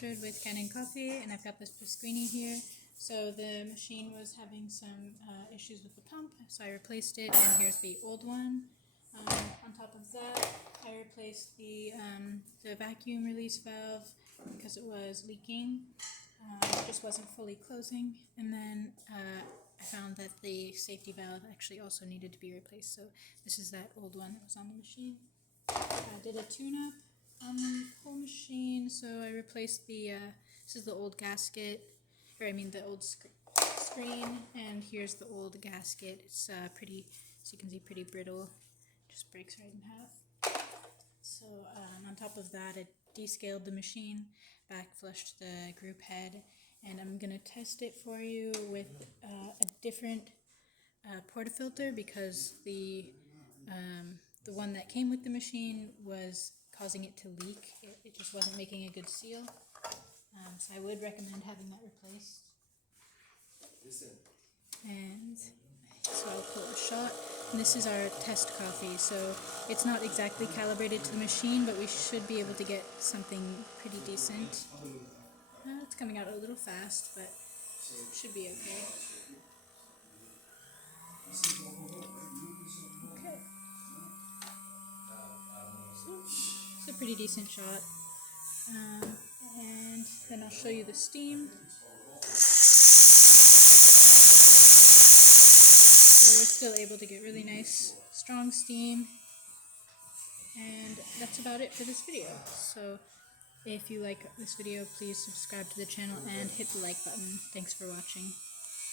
With Kanen coffee, and I've got this Pasquini here. So the machine was having some issues with the pump, so I replaced it, and here's the old one. On top of that, I replaced the vacuum release valve because it was leaking. It just wasn't fully closing, and then I found that the safety valve actually also needed to be replaced. So this is that old one that was on the machine. I did a tune-up on the whole machine, so I replaced the, this is the old gasket, the old screen, and here's the old gasket. It's pretty, as you can see, pretty brittle, just breaks right in half. So on top of that, I descaled the machine, back flushed the group head, and I'm going to test it for you with a different portafilter because the one that came with the machine was causing it to leak. It just wasn't making a good seal. So I would recommend having that replaced. And so I'll pull a shot. And this is our test coffee. So it's not exactly calibrated to the machine, but we should be able to get something pretty decent. It's coming out a little fast, but it should be okay. Okay. It's a pretty decent shot. And then I'll show you the steam. So we're still able to get really nice, strong steam. And that's about it for this video. So if you like this video, please subscribe to the channel and hit the like button. Thanks for watching.